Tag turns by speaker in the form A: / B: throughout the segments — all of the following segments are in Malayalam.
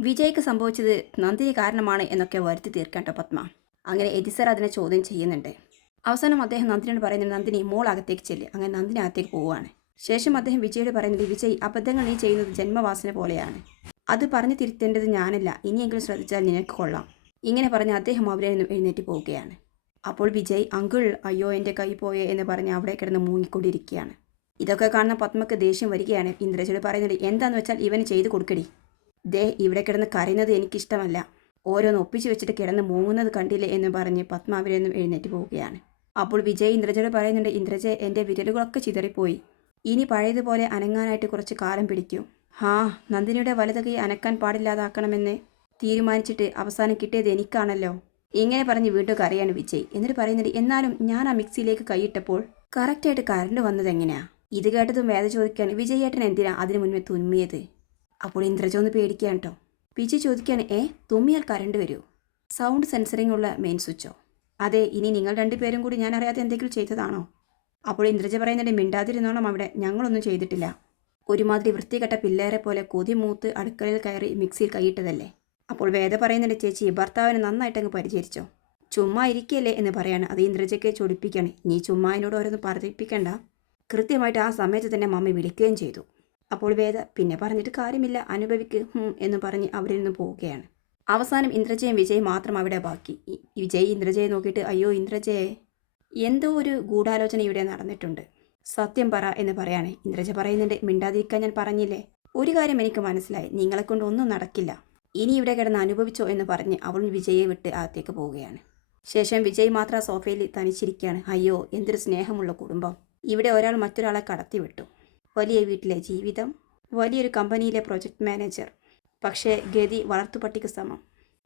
A: വിജയ്ക്ക് സംഭവിച്ചത് നന്ദിനി കാരണമാണ് എന്നൊക്കെ വരുത്തി തീർക്കേണ്ട പത്മ. അങ്ങനെ എതിസർ അതിനെ ചോദ്യം ചെയ്യുന്നുണ്ട്. അവസാനം അദ്ദേഹം നന്ദിനിയോട് പറയുന്നത് നന്ദിനി മോൾ അകത്തേക്ക് ചെല്ല്. അങ്ങനെ നന്ദിനി അകത്തേക്ക് പോവുകയാണ്. ശേഷം അദ്ദേഹം വിജയോട് പറയുന്നത് വിജയ് അബദ്ധങ്ങൾ നീ ചെയ്യുന്നത് ജന്മവാസന പോലെയാണ്. അത് പറഞ്ഞു തിരുത്തേണ്ടത് ഞാനല്ല. ഇനിയെങ്കിലും ശ്രദ്ധിച്ചാൽ നിനക്ക് കൊള്ളാം. ഇങ്ങനെ പറഞ്ഞ് അദ്ദേഹം അവരെ നിന്നും എഴുന്നേറ്റ് പോവുകയാണ്. അപ്പോൾ വിജയ് അങ്കിൾ അയ്യോ എന്റെ കൈ പോയേ എന്ന് പറഞ്ഞ് അവിടെ കിടന്ന് മൂങ്ങിക്കൊണ്ടിരിക്കുകയാണ്. ഇതൊക്കെ കാണുന്ന പത്മക്ക് ദേഷ്യം വരികയാണ്. ഇന്ദ്രജോട് പറയുന്നത് എന്താണെന്ന് വെച്ചാൽ ഇവന് ചെയ്ത് കൊടുക്കടി. ദേ ഇവിടെ കിടന്ന് കരയുന്നത് എനിക്കിഷ്ടമല്ല. ഓരോന്ന് ഒപ്പിച്ചു വെച്ചിട്ട് കിടന്ന് മൂങ്ങുന്നത് കണ്ടില്ലേ എന്ന് പറഞ്ഞ് പത്മ അവിടെ നിന്നും എഴുന്നേറ്റ് പോവുകയാണ്. അപ്പോൾ വിജയ് ഇന്ദ്രജയോട് പറയുന്നുണ്ട് ഇന്ദ്രജ എന്റെ വിരലുകളൊക്കെ ചിതറിപ്പോയി. ഇനി പഴയതുപോലെ അനങ്ങാനായിട്ട് കുറച്ച് കാലം പിടിക്കൂ. ഹാ നന്ദിനിയുടെ വലത് കൈ അനക്കാൻ പാടില്ലാതാക്കണമെന്ന് തീരുമാനിച്ചിട്ട് അവസാനം കിട്ടിയത് എനിക്കാണല്ലോ. ഇങ്ങനെ പറഞ്ഞ് വീണ്ടും കരയാണ് വിജയ്. എന്നിട്ട് പറയുന്നുണ്ട് എന്നാലും ഞാൻ ആ മിക്സിയിലേക്ക് കൈയിട്ടപ്പോൾ കറക്റ്റായിട്ട് കറണ്ട് വന്നത് എങ്ങനെയാ? ഇത് കേട്ടതും വേദ ചോദിക്കാൻ വിജയേട്ടൻ എന്തിനാ അതിനു മുന്നേ തുമ്മിയത് അപ്പോൾ ഇന്ദ്രജ ഒന്ന് പേടിക്കുകയാണ് കേട്ടോ. പിജി ചോദിക്കുകയാണ് ഏ തുമ്മിയാൽ കറണ്ട് വരൂ സൗണ്ട് സെൻസറിംഗ് ഉള്ള മെയിൻ സ്വിച്ചോ അതെ ഇനി നിങ്ങൾ രണ്ടുപേരും കൂടി ഞാൻ അറിയാതെ എന്തെങ്കിലും ചെയ്തതാണോ? അപ്പോൾ ഇന്ദ്രജ പറയുന്നുണ്ട് മിണ്ടാതിരുന്നോണം അവിടെ ഞങ്ങളൊന്നും ചെയ്തിട്ടില്ല. ഒരുമാതിരി വൃത്തികെട്ട പിള്ളേരെ പോലെ കൊതി മൂത്ത് അടുക്കളയിൽ കയറി മിക്സിയിൽ കൈയിട്ടതല്ലേ? അപ്പോൾ വേദ പറയുന്നുണ്ട് ചേച്ചി ഭർത്താവിനെ നന്നായിട്ട് അങ്ങ് പരിചരിച്ചോ. ചുമ്മാ ഇരിക്കല്ലേ എന്ന് പറയാണ്. അത് ഇന്ദ്രജയ്ക്ക് ചൊടിപ്പിക്കുകയാണ്. നീ ചുമ്മാ എന്നോട് ഓരോന്ന് പറയിപ്പിക്കണ്ട. കൃത്യമായിട്ട് ആ സമയത്ത് തന്നെ മമ്മി വിളിക്കുകയും ചെയ്തു. അപ്പോൾ വേദ പിന്നെ പറഞ്ഞിട്ട് കാര്യമില്ല അനുഭവിക്ക് എന്ന് പറഞ്ഞ് അവരിൽ നിന്ന് പോവുകയാണ്. അവസാനം ഇന്ദ്രജയും വിജയ് മാത്രം അവിടെ ബാക്കി. വിജയ് ഇന്ദ്രജയെ നോക്കിയിട്ട് അയ്യോ ഇന്ദ്രജയെ എന്തോ ഒരു ഗൂഢാലോചന ഇവിടെ നടന്നിട്ടുണ്ട്. സത്യം പറ എന്ന് പറയാണ്. ഇന്ദ്രജ പറയുന്നുണ്ട് മിണ്ടാതിരിക്കാൻ ഞാൻ പറഞ്ഞില്ലേ? ഒരു കാര്യം എനിക്ക് മനസ്സിലായി. നിങ്ങളെ കൊണ്ടൊന്നും നടക്കില്ല. ഇനി ഇവിടെ കിടന്ന് അനുഭവിച്ചോ എന്ന് പറഞ്ഞ് അവൾ വിജയെ വിട്ട് അകത്തേക്ക് പോവുകയാണ്. ശേഷം വിജയ് മാത്രം സോഫയിൽ തനിച്ചിരിക്കുകയാണ്. അയ്യോ എന്തൊരു സ്നേഹമുള്ള കുടുംബം. ഇവിടെ ഒരാൾ മറ്റൊരാളെ കടത്തിവിട്ടു. വലിയ വീട്ടിലെ ജീവിതം വലിയൊരു കമ്പനിയിലെ പ്രൊജക്ട് മാനേജർ പക്ഷേ ഗതി വളർത്തുപട്ടിക്ക് സമം.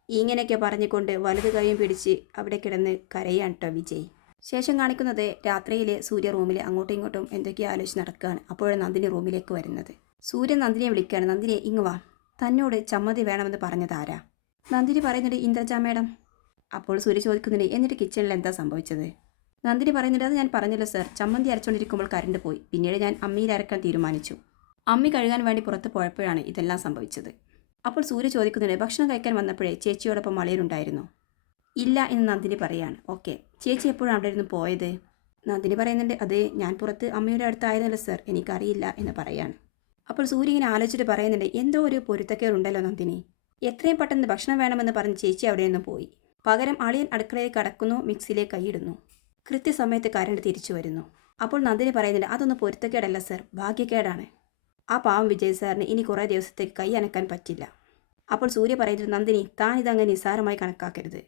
A: ഇങ്ങനെയൊക്കെ പറഞ്ഞുകൊണ്ട് വലതു കൈയും പിടിച്ച് അവിടെ കിടന്ന് കരയാണ് കേട്ടോ വിജയ്. ശേഷം കാണിക്കുന്നത് രാത്രിയിലെ സൂര്യ റൂമിൽ അങ്ങോട്ടും ഇങ്ങോട്ടും എന്തൊക്കെയോ ആലോചിച്ച് നടക്കുകയാണ് അപ്പോഴാണ് നന്ദിനി റൂമിലേക്ക് വരുന്നത്. സൂര്യ നന്ദിനിയെ വിളിക്കുകയാണ്. നന്ദിനിയെ ഇങ്ങ് വാ. തന്നോട് ചമ്മതി വേണമെന്ന് പറഞ്ഞതാരാ നന്ദിനി പറയുന്നുണ്ട് ഇന്ദ്രജ മേഡം. അപ്പോൾ സൂര്യ ചോദിക്കുന്നുണ്ട് എന്നിട്ട് കിച്ചണിൽ എന്താ സംഭവിച്ചത്? നന്ദിനി പറയുന്നുണ്ട് അത് ഞാൻ പറഞ്ഞില്ല സർ. ചമ്മന്തി അരച്ചുകൊണ്ടിരിക്കുമ്പോൾ കറണ്ട് പോയി. പിന്നീട് ഞാൻ അമ്മിയിൽ അരക്കാൻ തീരുമാനിച്ചു. അമ്മി കഴുകാൻ വേണ്ടി പുറത്ത് പോയപ്പോഴാണ് ഇതെല്ലാം സംഭവിച്ചത്. അപ്പോൾ സൂര്യ ചോദിക്കുന്നുണ്ട് ഭക്ഷണം കഴിക്കാൻ വന്നപ്പോഴേ ചേച്ചിയോടൊപ്പം മളയിലുണ്ടായിരുന്നു ഇല്ല എന്ന് നന്ദിനി പറയാണ്. ഓക്കെ. ചേച്ചി എപ്പോഴും അവിടെ ഇരുന്ന് പോയത്? നന്ദിനി പറയുന്നുണ്ട് അതെ ഞാൻ പുറത്ത് അമ്മയുടെ അടുത്തായിരുന്നല്ലോ സർ. എനിക്കറിയില്ല എന്ന് പറയാണ്. അപ്പോൾ സൂര്യ ഇങ്ങനെ ആലോചിച്ചിട്ട് പറയുന്നുണ്ട് എന്തോ ഒരു പൊരുത്തക്കേറുണ്ടല്ലോ നന്ദിനി. എത്രയും പെട്ടെന്ന് ഭക്ഷണം വേണമെന്ന് പറഞ്ഞ് ചേച്ചി അവിടെ നിന്ന് പോയി. പകരം അളിയൻ അടുക്കളയിൽ കടക്കുന്നു മിക്സിയിലേക്ക് കൈയിടുന്നു. കൃത്യസമയത്ത് കരണ്ട് തിരിച്ചു വരുന്നു. അപ്പോൾ നന്ദിനി പറയുന്നില്ല അതൊന്നും പൊരുത്തക്കേടല്ല സർ ഭാഗ്യക്കേടാണ്. ആ പാവം വിജയ് സാറിന് ഇനി കുറേ ദിവസത്തേക്ക് കൈ അനക്കാൻ പറ്റില്ല. അപ്പോൾ സൂര്യ പറയുന്നത് നന്ദിനി താൻ ഇതങ്ങ് നിസ്സാരമായി കണക്കാക്കരുത്.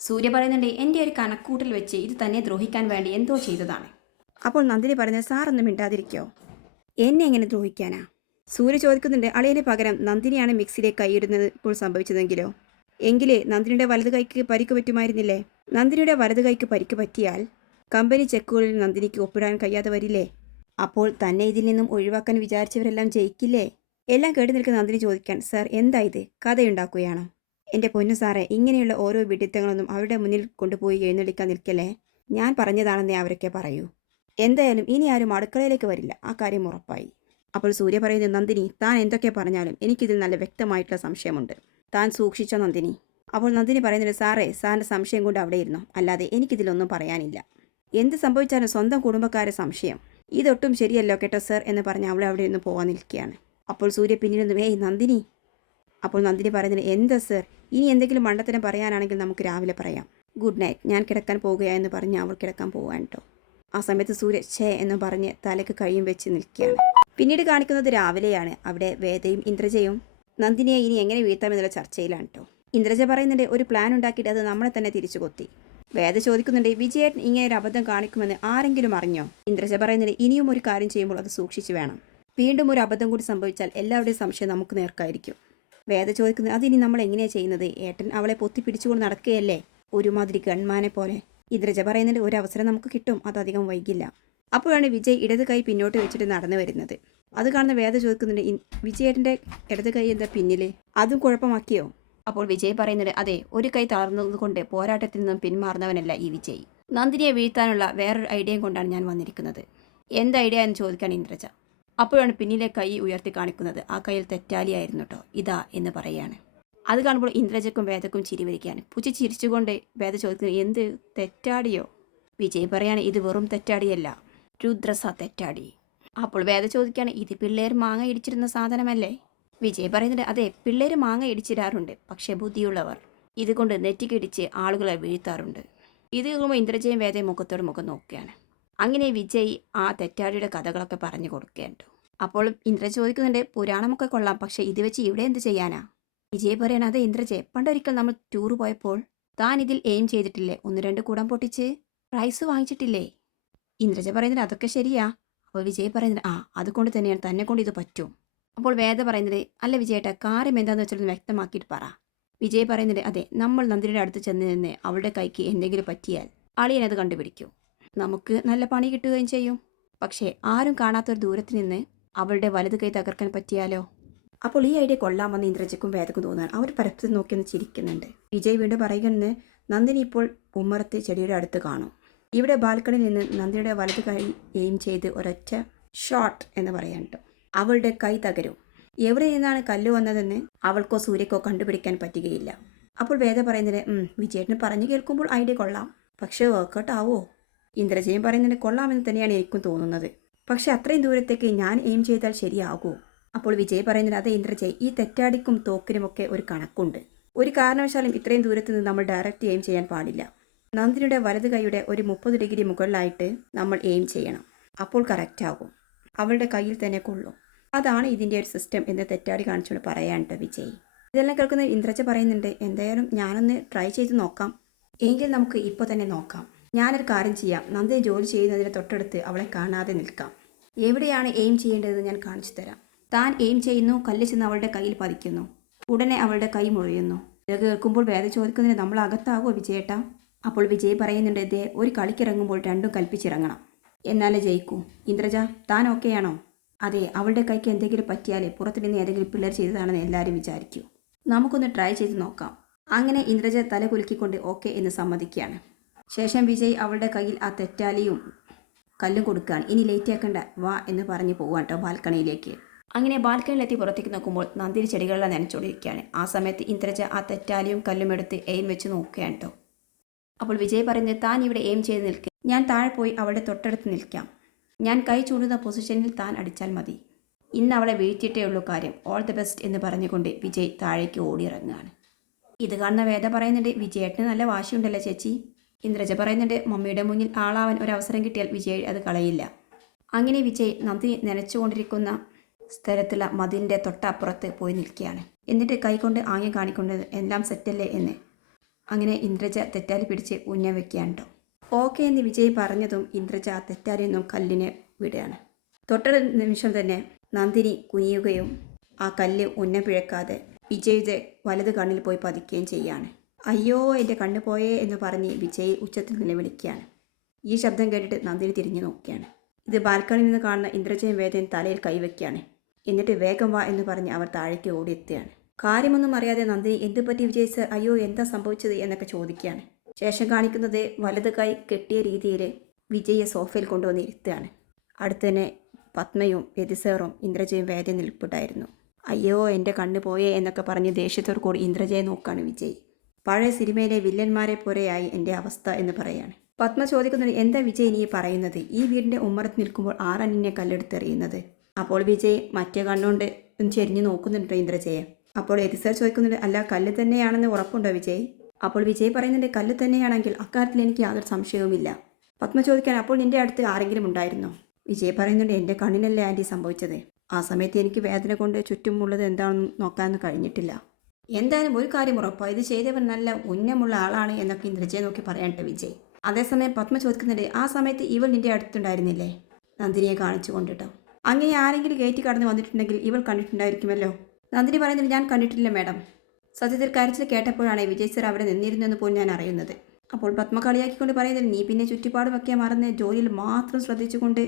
A: സൂര്യ പറയുന്നുണ്ട് എന്റെ ഒരു കണക്കൂട്ടിൽ വെച്ച് ഇത് തന്നെ ദ്രോഹിക്കാൻ വേണ്ടി എന്തോ ചെയ്തതാണ്. അപ്പോൾ നന്ദിനി പറയുന്നത് സാറൊന്നും മിണ്ടാതിരിക്കോ? എന്നെ എങ്ങനെ ദ്രോഹിക്കാനാ? സൂര്യ ചോദിക്കുന്നുണ്ട് അളിയന് പകരം നന്ദിനിയാണ് മിക്സിയിലേക്ക് കൈയിടുന്നത് ഇപ്പോൾ സംഭവിച്ചതെങ്കിലോ? എങ്കിലേ നന്ദിനിയുടെ വലത് കൈക്ക് പരിക്ക് പറ്റുമായിരുന്നില്ലേ? നന്ദിനിയുടെ വലത് കൈക്ക് പരിക്ക് പറ്റിയാൽ കമ്പനി ചെക്കുകളിൽ നന്ദിനിക്ക് ഒപ്പിടാൻ കഴിയാതെ വരില്ലേ? അപ്പോൾ തന്നെ ഇതിൽ നിന്നും ഒഴിവാക്കാൻ വിചാരിച്ചവരെല്ലാം ജയിക്കില്ലേ? എല്ലാം കേട്ടു നിൽക്കുന്ന നന്ദിനി ചോദിക്കാൻ സർ എന്താ ഇത്? കഥയുണ്ടാക്കുകയാണോ? എന്റെ പൊന്നു സാറേ ഇങ്ങനെയുള്ള ഓരോ വിഡിത്തങ്ങളൊന്നും അവരുടെ മുന്നിൽ കൊണ്ടുപോയി എഴുന്നള്ളിക്കാൻ നിൽക്കല്ലേ? ഞാൻ പറഞ്ഞതാണെന്നേ അവരൊക്കെ പറയൂ. എന്തായാലും ഇനി ആരും അടുക്കളയിലേക്ക് വരില്ല. ആ കാര്യം ഉറപ്പായി. അപ്പോൾ സൂര്യ പറയുന്ന നന്ദിനി താൻ എന്തൊക്കെ പറഞ്ഞാലും എനിക്കിതിൽ നല്ല വ്യക്തമായിട്ടുള്ള സംശയമുണ്ട്. താൻ സൂക്ഷിച്ച നന്ദിനി? അപ്പോൾ നന്ദിനി പറയുന്നത് സാറേ സാറിന്റെ സംശയം കൊണ്ട് അവിടെ ഇരുന്നു. അല്ലാതെ എനിക്കിതിലൊന്നും പറയാനില്ല. എന്ത് സംഭവിച്ചാലും സ്വന്തം കുടുംബക്കാരെ സംശയം. ഇതൊട്ടും ശരിയല്ലോ കേട്ടോ സർ എന്ന് പറഞ്ഞ് അവൾ അവിടെ നിന്ന് പോകാൻ നിൽക്കുകയാണ്. അപ്പോൾ സൂര്യ പിന്നീട് ഏയ് നന്ദിനി. അപ്പോൾ നന്ദിനി പറയുന്നത് എന്താ സർ? ഇനി എന്തെങ്കിലും മണ്ടത്തരം പറയാനാണെങ്കിൽ നമുക്ക് രാവിലെ പറയാം. Good night. ഞാൻ കിടക്കാൻ പോകുക എന്ന് പറഞ്ഞ് അവൾ കിടക്കാൻ പോകാൻ കേട്ടോ. ആ സമയത്ത് സൂര്യ ഛേ എന്ന് പറഞ്ഞ് തലയ്ക്ക് കഴിയും വെച്ച് നിൽക്കുകയാണ്. പിന്നീട് കാണിക്കുന്നത് രാവിലെയാണ്. അവിടെ വേദയും ഇന്ദ്രജയും. നന്ദിനിയെ ഇനി എങ്ങനെ വീഴ്ത്താമെന്നുള്ള ചർച്ചയിലാണ് കേട്ടോ. ഇന്ദ്രജ പറയുന്നുണ്ട് ഒരു പ്ലാൻ ഉണ്ടാക്കിയിട്ട് അത് നമ്മളെ തന്നെ തിരിച്ചു കൊത്തി. വേദ ചോദിക്കുന്നുണ്ട് വിജയേട്ടൻ ഇങ്ങനെ ഒരു അബദ്ധം കാണിക്കുമെന്ന് ആരെങ്കിലും അറിഞ്ഞോ? ഇന്ദ്രജ പറയുന്നത് ഇനിയും ഒരു കാര്യം ചെയ്യുമ്പോൾ അത് സൂക്ഷിച്ചു വേണം. വീണ്ടും ഒരു അബദ്ധം കൂടി സംഭവിച്ചാൽ എല്ലാവരുടെയും സംശയം നമുക്ക് നേർക്കായിരിക്കും. വേദ ചോദിക്കുന്നത് അതിനി നമ്മൾ എങ്ങനെയാണ് ചെയ്യുന്നത്? ഏട്ടൻ അവളെ പൊത്തി പിടിച്ചുകൊണ്ട് നടക്കുകയല്ലേ? ഒരുമാതിരി ഗൺമാനെ പോലെ. ഇന്ദ്രജ പറയുന്നത് ഒരു അവസരം നമുക്ക് കിട്ടും അത് അധികം വൈകില്ല. അപ്പോഴാണ് വിജയ് ഇടത് കൈ പിന്നോട്ട് വെച്ചിട്ട് നടന്നു വരുന്നത്. അത് കാണുന്ന വേദ ചോദിക്കുന്നുണ്ട് "ഇൻ- വിജയേട്ടന്റെ ഇടത് കൈ എന്താ പിന്നിൽ അതും കുഴപ്പമാക്കിയോ? അപ്പോൾ വിജയ് പറയുന്നത് അതെ ഒരു കൈ തളർന്നതുകൊണ്ട് പോരാട്ടത്തിൽ നിന്നും പിന്മാറുന്നവനല്ല ഈ വിജയ്. നന്ദിനിയെ വീഴ്ത്താനുള്ള വേറൊരു ഐഡിയയും കൊണ്ടാണ് ഞാൻ വന്നിരിക്കുന്നത്. എന്ത് ഐഡിയ എന്ന് ചോദിക്കാണ് ഇന്ദ്രജ. അപ്പോഴാണ് പിന്നിലെ കൈ ഉയർത്തി കാണിക്കുന്നത്. ആ കയ്യിൽ തെറ്റാലിയായിരുന്നു കേട്ടോ ഇതാ എന്ന് പറയാണ് അത് കാണുമ്പോൾ ഇന്ദ്രജക്കും വേദക്കും ചിരി വരികയാണ്. പുച്ചി ചിരിച്ചുകൊണ്ട് വേദ ചോദിക്കുന്നത് എന്ത് തെറ്റാടിയോ? വിജയ് പറയാണ് ഇത് വെറും തെറ്റാടിയല്ല. രുദ്രസ തെറ്റാടി. അപ്പോൾ വേദ ചോദിക്കുകയാണ് ഇത് പിള്ളേർ മാങ്ങ ഇടിച്ചിരുന്ന സാധനമല്ലേ? വിജയ് പറയുന്നുണ്ട് അതെ പിള്ളേർ മാങ്ങ ഇടിച്ചിടാറുണ്ട് പക്ഷേ ബുദ്ധിയുള്ളവർ ഇതുകൊണ്ട് നെറ്റിക്കിടിച്ച് ആളുകളെ വീഴ്ത്താറുണ്ട്. ഇത് കേൾക്കുമ്പോൾ ഇന്ദ്രജയും വേദയും മുഖത്തോട് മുഖം നോക്കുകയാണ്. അങ്ങനെ വിജയ് ആ തെറ്റാടിയുടെ കഥകളൊക്കെ പറഞ്ഞു കൊടുക്കുകയുണ്ട് അപ്പോൾ ഇന്ദ്ര ചോദിക്കുന്നുണ്ട് പുരാണമൊക്കെ കൊള്ളാം പക്ഷേ ഇത് വെച്ച് ഇവിടെ എന്ത് ചെയ്യാനാ? വിജയ് പറയണ അതെ ഇന്ദ്രജയ് പണ്ടൊരിക്കൽ നമ്മൾ ടൂർ പോയപ്പോൾ താൻ ഇതിൽ എയിം ചെയ്തിട്ടില്ലേ? ഒന്ന് രണ്ട് കൂടം പൊട്ടിച്ച് പ്രൈസ് വാങ്ങിച്ചിട്ടില്ലേ? ഇന്ദ്രജ പറയുന്നത് അതൊക്കെ ശരിയാ. അപ്പോൾ വിജയ് പറയുന്നത് ആ അതുകൊണ്ട് തന്നെയാണ് തന്നെ കൊണ്ട് ഇത് പറ്റും. അപ്പോൾ വേദ പറയുന്നത് അല്ല വിജയേട്ട കാര്യം എന്താണെന്ന് വെച്ചാൽ വ്യക്തമാക്കിയിട്ട് പറ. വിജയ് പറയുന്നത് അതെ നമ്മൾ നന്ദിനിയുടെ അടുത്ത് ചെന്ന് നിന്ന് അവളുടെ കൈക്ക് എന്തെങ്കിലും പറ്റിയാൽ അളിയനത് കണ്ടുപിടിക്കും. നമുക്ക് നല്ല പണി കിട്ടുകയും ചെയ്യും. പക്ഷേ ആരും കാണാത്തൊരു ദൂരത്ത് നിന്ന് അവളുടെ വലത് കൈ തകർക്കാൻ പറ്റിയാലോ? അപ്പോൾ ഈ ഐഡിയ കൊള്ളാമെന്ന് ഇന്ദ്രജയ്ക്കും വേദക്കും തോന്നാൻ അവർ പരസ്പരം നോക്കി ഒന്ന് ചിരിക്കുന്നുണ്ട്. വിജയ് വീണ്ടും പറയുന്നത് നന്ദിനി ഇപ്പോൾ ഉമ്മറത്തെ ചെടിയുടെ അടുത്ത് കാണും. ഇവിടെ ബാൽക്കണിയിൽ നിന്ന് നന്ദിനിയുടെ വലത് കൈ എയിം ചെയ്ത് ഒരൊറ്റ ഷോട്ട് എന്ന് പറയാനുണ്ട് അവളുടെ കൈ തകരും. എവിടെ നിന്നാണ് കല്ല് വന്നതെന്ന് അവൾക്കോ സൂര്യക്കോ കണ്ടുപിടിക്കാൻ പറ്റുകയില്ല. അപ്പോൾ വേദ പറയുന്നത് വിജയേട്ടന് പറഞ്ഞു കേൾക്കുമ്പോൾ ഐഡിയ കൊള്ളാം. പക്ഷേ വർക്കൗട്ട് ആവോ? ഇന്ദ്രജയും പറയുന്നത് കൊള്ളാമെന്ന് തന്നെയാണ് എനിക്കും തോന്നുന്നത്. പക്ഷെ അത്രയും ദൂരത്തേക്ക് ഞാൻ എയിം ചെയ്താൽ ശരിയാകുമോ അപ്പോൾ വിജയ് പറയുന്നത് അതെ ഇന്ദ്രജയ് ഈ തെറ്റാടിക്കും തോക്കിനുമൊക്കെ ഒരു കണക്കുണ്ട്. ഒരു കാരണവശാലും ഇത്രയും ദൂരത്ത് നിന്ന് നമ്മൾ ഡയറക്റ്റ് എയിം ചെയ്യാൻ പാടില്ല. നന്ദിനിയുടെ വലത് കൈയുടെ ഒരു മുപ്പത് ഡിഗ്രി മുകളിലായിട്ട് നമ്മൾ എയിം ചെയ്യണം. അപ്പോൾ കറക്റ്റ് ആകും. അവളുടെ കയ്യിൽ തന്നെ കൊള്ളും. അതാണ് ഇതിന്റെ ഒരു സിസ്റ്റം എന്ന് തെറ്റാടി കാണിച്ചുകൊണ്ട് പറയാനുണ്ട് വിജയ്. ഇതെല്ലാം കേൾക്കുന്ന ഇന്ദ്രജ പറയുന്നുണ്ട് എന്തായാലും ഞാനൊന്ന് ട്രൈ ചെയ്ത് നോക്കാം. എങ്കിൽ നമുക്ക് ഇപ്പോൾ തന്നെ നോക്കാം. ഞാനൊരു കാര്യം ചെയ്യാം. നന്ദി ജോലി ചെയ്യുന്നതിന് തൊട്ടടുത്ത് അവളെ കാണാതെ നിൽക്കാം. എവിടെയാണ് എയിം ചെയ്യേണ്ടതെന്ന് ഞാൻ കാണിച്ചു തരാം. താൻ എയിം ചെയ്യുന്നു കല്ല് ചെന്ന് അവളുടെ കയ്യിൽ പതിക്കുന്നു. ഉടനെ അവളുടെ കൈ മുറിയുന്നു. ഇത് കേൾക്കുമ്പോൾ വേദ ചോദിക്കുന്നതിന് നമ്മൾ അകത്താകുമോ വിജയേട്ട? അപ്പോൾ വിജയ് പറയുന്നുണ്ട് ഇതേ ഒരു കളിക്കിറങ്ങുമ്പോൾ രണ്ടും കൽപ്പിച്ചിറങ്ങണം. എന്നാലേ ജയിക്കൂ. ഇന്ദ്രജ താൻ ഓക്കെയാണോ അതെ അവളുടെ കൈക്ക് എന്തെങ്കിലും പറ്റിയാലേ പുറത്തുനിന്ന് ഏതെങ്കിലും പിള്ളേർ ചെയ്തതാണെന്ന് എല്ലാവരും വിചാരിക്കൂ. നമുക്കൊന്ന് ട്രൈ ചെയ്ത് നോക്കാം. അങ്ങനെ ഇന്ദ്രജ തല കുലുക്കിക്കൊണ്ട് ഓക്കെ എന്ന് സമ്മതിക്കുകയാണ്. ശേഷം വിജയ് അവളുടെ കയ്യിൽ ആ തെറ്റാലിയും കല്ലും കൊടുക്കുകയാണ്. ഇനി ലേറ്റ് ആക്കണ്ട വാ എന്ന് പറഞ്ഞു പോവാൻ കേട്ടോ ബാൽക്കണിയിലേക്ക്. അങ്ങനെ ബാൽക്കണിയിലെത്തി പുറത്തേക്ക് നോക്കുമ്പോൾ നന്ദിരി ചെടികളെല്ലാം നനച്ചുകൊണ്ടിരിക്കുകയാണ് ആ സമയത്ത് ഇന്ദ്രജ ആ തെറ്റാലിയും കല്ലും എടുത്ത് എയിം വെച്ച് നോക്കുകയാണ് കേട്ടോ അപ്പോൾ വിജയ് പറയുന്നത് താൻ ഇവിടെ എയിം ചെയ്ത് നിൽക്കുക ഞാൻ താഴെ പോയി അവളുടെ തൊട്ടടുത്ത് നിൽക്കാം. ഞാൻ കൈ ചൂടുന്ന പൊസിഷനിൽ താൻ അടിച്ചാൽ മതി. ഇന്ന് അവളെ വീഴ്ത്തിയിട്ടേ ഉള്ളൂ കാര്യം. ഓൾ ദി ബെസ്റ്റ് എന്ന് പറഞ്ഞുകൊണ്ട് വിജയ് താഴേക്ക് ഓടിയിറങ്ങുകയാണ്. ഇത് കാണുന്ന വേദ പറയുന്നുണ്ട് വിജയേട്ടന് നല്ല വാശിയുണ്ടല്ലോ ചേച്ചി? ഇന്ദ്രജ പറയുന്നുണ്ട് മമ്മിയുടെ മുന്നിൽ ആളാവാൻ ഒരു അവസരം കിട്ടിയാൽ വിജയ് അത് കളയില്ല. അങ്ങനെ വിജയ് നന്ദി നനച്ചുകൊണ്ടിരിക്കുന്ന സ്ഥലത്തുള്ള മതിലിന്റെ തൊട്ടപ്പുറത്ത് പോയി നിൽക്കുകയാണ്. എന്നിട്ട് കൈകൊണ്ട് ആംഗ്യം കാണിക്കൊണ്ട് എല്ലാം സെറ്റല്ലേ എന്ന്. അങ്ങനെ ഇന്ദ്രജ തെറ്റാലി പിടിച്ച് ഉന്നം വെക്കുകയാണ് കേട്ടോ ഓക്കെ എന്ന് വിജയ് പറഞ്ഞതും ഇന്ദ്രജ ആ കല്ലിന് കല്ലിനെ വിടുകയാണ്. തൊട്ട നിമിഷം തന്നെ നന്ദിനി കുനിയുകയും ആ കല്ല് ഉന്ന പിഴക്കാതെ വിജയുടെ വലത് കണ്ണിൽ പോയി പതിക്കുകയും ചെയ്യാണ്. അയ്യോ എന്റെ കണ്ണ് പോയേ എന്ന് പറഞ്ഞ് വിജയ് ഉച്ചത്തിൽ നിലവിളിക്കുകയാണ് ഈ ശബ്ദം കേട്ടിട്ട് നന്ദിനി തിരിഞ്ഞു നോക്കുകയാണ്. ഇത് ബാൽക്കണിയിൽ നിന്ന് കാണുന്ന ഇന്ദ്രജയും വേദയും തലയിൽ കൈവയ്ക്കുകയാണ്. എന്നിട്ട് വേഗം വാ എന്ന് പറഞ്ഞ് അവർ താഴേക്ക് ഓടിയെത്തുകയാണ്. കാര്യമൊന്നും അറിയാതെ നന്ദിനി എന്തുപറ്റി വിജയ് സർ? അയ്യോ എന്താ സംഭവിച്ചത്? എന്നൊക്കെ ചോദിക്കുകയാണ്. ശേഷം കാണിക്കുന്നത് വലത് കൈ കെട്ടിയ രീതിയിൽ വിജയെ സോഫയിൽ കൊണ്ടുവന്ന് ഇരുത്തുകയാണ് അടുത്തന്നെ പത്മയും രതിസേറും ഇന്ദ്രജയും വേദ നിൽപ്പുണ്ടായിരുന്നു അയ്യോ എന്റെ കണ്ണ് പോയേ എന്നൊക്കെ പറഞ്ഞ് ദേഷ്യത്തോടു കൂടി ഇന്ദ്രജയെ നോക്കാണ് വിജയ്. പഴയ സിനിമയിലെ വില്ലന്മാരെ പോലെയായി എന്റെ അവസ്ഥ എന്ന് പറയാണ്. പത്മ ചോദിക്കുന്നത് എന്താ വിജയ് നീ പറയുന്നത്? ഈ വീടിന്റെ ഉമ്മറത്ത് നിൽക്കുമ്പോൾ ആരാ കല്ലെടുത്തെറിയുന്നത് അപ്പോൾ വിജയ് മറ്റേ കണ്ണുകൊണ്ട് ചെരിഞ്ഞ് നോക്കുന്നുണ്ടോ ഇന്ദ്രജയെ. അപ്പോൾ എതിസർ ചോദിക്കുന്നുണ്ട് അല്ല കല്ല് തന്നെയാണെന്ന് ഉറപ്പുണ്ടോ വിജയ്? അപ്പോൾ വിജയ് പറയുന്നതിന്റെ കല്ല് തന്നെയാണെങ്കിൽ അക്കാര്യത്തിൽ എനിക്ക് യാതൊരു സംശയവുമില്ല. പത്മ ചോദിക്കാൻ അപ്പോൾ നിന്റെ അടുത്ത് ആരെങ്കിലും ഉണ്ടായിരുന്നോ? വിജയ് പറയുന്നുണ്ട് എന്റെ കണ്ണിനല്ലേ ആന്റി സംഭവിച്ചത്. ആ സമയത്ത് എനിക്ക് വേദന കൊണ്ട് ചുറ്റുമുള്ളത് എന്താണെന്ന് നോക്കാനൊന്നും കഴിഞ്ഞിട്ടില്ല. എന്തായാലും ഒരു കാര്യം ഉറപ്പാണ് ഇത് ചെയ്തവൻ നല്ല ഉന്നമുള്ള ആളാണ് എന്നൊക്കെ ഇന്ദ്രജയെ നോക്കി പറയട്ടെ വിജയ്. അതേസമയം പത്മ ചോദിക്കുന്നുണ്ട് ആ സമയത്ത് ഇവൾ നിന്റെ അടുത്തുണ്ടായിരുന്നില്ലേ? നന്ദിനിയെ കാണിച്ചു കൊണ്ടിട്ടോ. അങ്ങനെ ആരെങ്കിലും ഗേറ്റ് കടന്ന് വന്നിട്ടുണ്ടെങ്കിൽ ഇവൾ കണ്ടിട്ടുണ്ടായിരിക്കുമല്ലോ? നന്ദിനി പറയുന്നത് ഞാൻ കണ്ടിട്ടില്ല മാഡം. സത്യത്തിൽ കരച്ചിൽ കേട്ടപ്പോഴാണ് വിജയ് സർ അവിടെ നിന്നിരുന്നെന്ന് പോലും ഞാൻ അറിയുന്നത്. അപ്പോൾ പത്മ കളിയാക്കിക്കൊണ്ട് പറയുന്നത് നീ പിന്നെ ചുറ്റുപാടുമൊക്കെ മറന്ന് ജോലിയിൽ മാത്രം ശ്രദ്ധിച്ചുകൊണ്ട്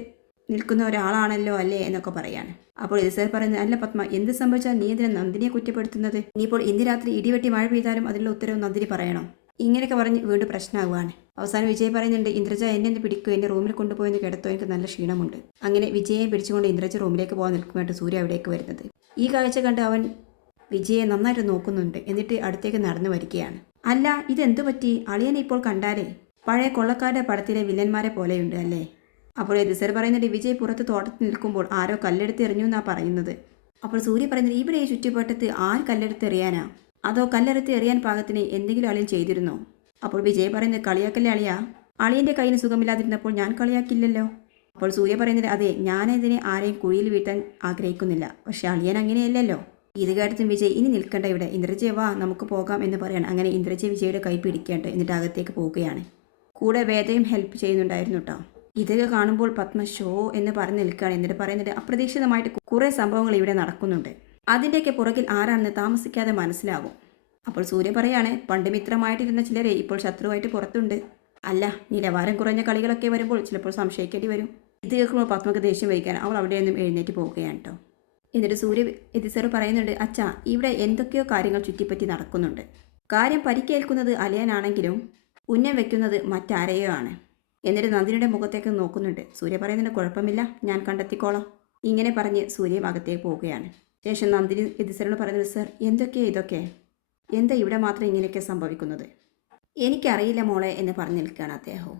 A: നിൽക്കുന്ന ഒരാളാണല്ലോ അല്ലേ എന്നൊക്കെ പറയാണ്. അപ്പോൾ ഇത് സർ പറയുന്നത് അല്ല പത്മ എന്ത് സംഭവിച്ചാൽ നീ ഇതിനെ നന്ദിനിയെ കുറ്റപ്പെടുത്തുന്നത്? നീ ഇപ്പോൾ ഇന്ന് രാത്രി ഇടിവെട്ടി മഴ പെയ്താലും അതിനുള്ള ഉത്തരവ് നന്ദിനി പറയണം. ഇങ്ങനെയൊക്കെ പറഞ്ഞ് വീണ്ടും പ്രശ്നമാകുവാണ് അവസാനം വിജയ് പറയുന്നുണ്ട് ഇന്ദ്രജ എന്നെ ഒന്ന് പിടിക്കും എന്റെ റൂമിൽ കൊണ്ടുപോയെന്ന് കിടത്തോ എനിക്ക് നല്ല ക്ഷീണമുണ്ട്. അങ്ങനെ വിജയെ പിടിച്ചുകൊണ്ട് ഇന്ദ്രജ റൂമിലേക്ക് പോകാൻ നിൽക്കുമായിട്ട് സൂര്യ അവിടേക്ക് വരുന്നത്. ഈ കാഴ്ച കണ്ട് അവൻ വിജയെ നന്നായിട്ട് നോക്കുന്നുണ്ട്. എന്നിട്ട് അടുത്തേക്ക് നടന്നു വരികയാണ്. അല്ല ഇതെന്തു പറ്റി? അളിയനെ ഇപ്പോൾ കണ്ടാലേ? പഴയ കൊള്ളക്കാരുടെ പടത്തിലെ വില്ലന്മാരെ പോലെയുണ്ട് അല്ലേ? അപ്പോൾ ദിസർ പറയുന്നുണ്ട് വിജയ് പുറത്ത് തോട്ടത്തിൽ നിൽക്കുമ്പോൾ ആരോ കല്ലെടുത്ത് എറിഞ്ഞു എന്നാ പറയുന്നത്. അപ്പോൾ സൂര്യ പറയുന്നത് ഇവിടെ ഈ ചുറ്റുപാട്ടത്ത് ആര് കല്ലെടുത്ത് എറിയാനാ? അതോ കല്ലെടുത്ത് എറിയാൻ പാകത്തിന് എന്തെങ്കിലും അളിയൻ ചെയ്തിരുന്നോ? അപ്പോൾ വിജയ് പറയുന്നത് കളിയാക്കല്ലേ അളിയാ? അളിയന്റെ കയ്യിൽ സുഖമില്ലാതിരുന്നപ്പോൾ ഞാൻ കളിയാക്കില്ലല്ലോ? അപ്പോൾ സൂര്യ പറയുന്നത് അതെ ഞാനിതിനെ ആരെയും കുഴിയിൽ വീട്ടാൻ ആഗ്രഹിക്കുന്നില്ല. പക്ഷെ അളിയൻ അങ്ങനെയല്ലല്ലോ. ഇത് കേട്ടതും വിജയ് ഇനി നിൽക്കണ്ട ഇവിടെ. ഇന്ദ്രജയ വാ നമുക്ക് പോകാം എന്ന് പറയാണ്. അങ്ങനെ ഇന്ദ്രജയ വിജയുടെ കൈ പിടിക്കേണ്ട എന്നിട്ട് അകത്തേക്ക് പോവുകയാണ്. കൂടെ വേദയും ഹെൽപ്പ് ചെയ്യുന്നുണ്ടായിരുന്നു കേട്ടോ ഇതൊക്കെ കാണുമ്പോൾ പത്മ ഷോ എന്ന് പറഞ്ഞ് നിൽക്കുകയാണ്. എന്നിട്ട് പറയുന്നത് അപ്രതീക്ഷിതമായിട്ട് കുറേ സംഭവങ്ങൾ ഇവിടെ നടക്കുന്നുണ്ട്. അതിന്റെയൊക്കെ പുറകിൽ ആരാണെന്ന് താമസിക്കാതെ മനസ്സിലാവും അപ്പോൾ സൂര്യ പറയാണ് പണ്ട് മിത്രമായിട്ടിരുന്ന ചിലരെ ഇപ്പോൾ ശത്രുവായിട്ട് പുറത്തുണ്ട്. അല്ല നിലവാരം കുറഞ്ഞ കളികളൊക്കെ വരുമ്പോൾ ചിലപ്പോൾ സംശയിക്കേണ്ടി വരും. ഇത് കേൾക്കുമ്പോൾ പത്മക്ക് ദേഷ്യം വഹിക്കാൻ അവൾ അവിടെ നിന്നും എഴുന്നേറ്റ് പോവുകയാണ് കേട്ടോ എന്നിട്ട് സൂര്യ എതിസർ പറയുന്നുണ്ട് അച്ഛാ ഇവിടെ എന്തൊക്കെയോ കാര്യങ്ങൾ ചുറ്റിപ്പറ്റി നടക്കുന്നുണ്ട്. കാര്യം പരിക്കേൽക്കുന്നത് അലയനാണെങ്കിലും ഉന്നം വെക്കുന്നത് മറ്റാരെയോ ആണ്. എന്നിട്ട് നന്ദിനിയുടെ മുഖത്തേക്ക് നോക്കുന്നുണ്ട്. സൂര്യ പറയുന്നുണ്ട് കുഴപ്പമില്ല ഞാൻ കണ്ടെത്തിക്കോളാം. ഇങ്ങനെ പറഞ്ഞ് സൂര്യ അകത്തേക്ക് പോവുകയാണ്. ശേഷം നന്ദിനി എതിസറിനോട് പറയുന്നത് സർ എന്തൊക്കെയാ ഇതൊക്കെ? എന്താ ഇവിടെ മാത്രം ഇങ്ങനെയൊക്കെ സംഭവിക്കുന്നത്? എനിക്കറിയില്ല മോളെ എന്ന് പറഞ്ഞു നിൽക്കുകയാണ് അദ്ദേഹവും.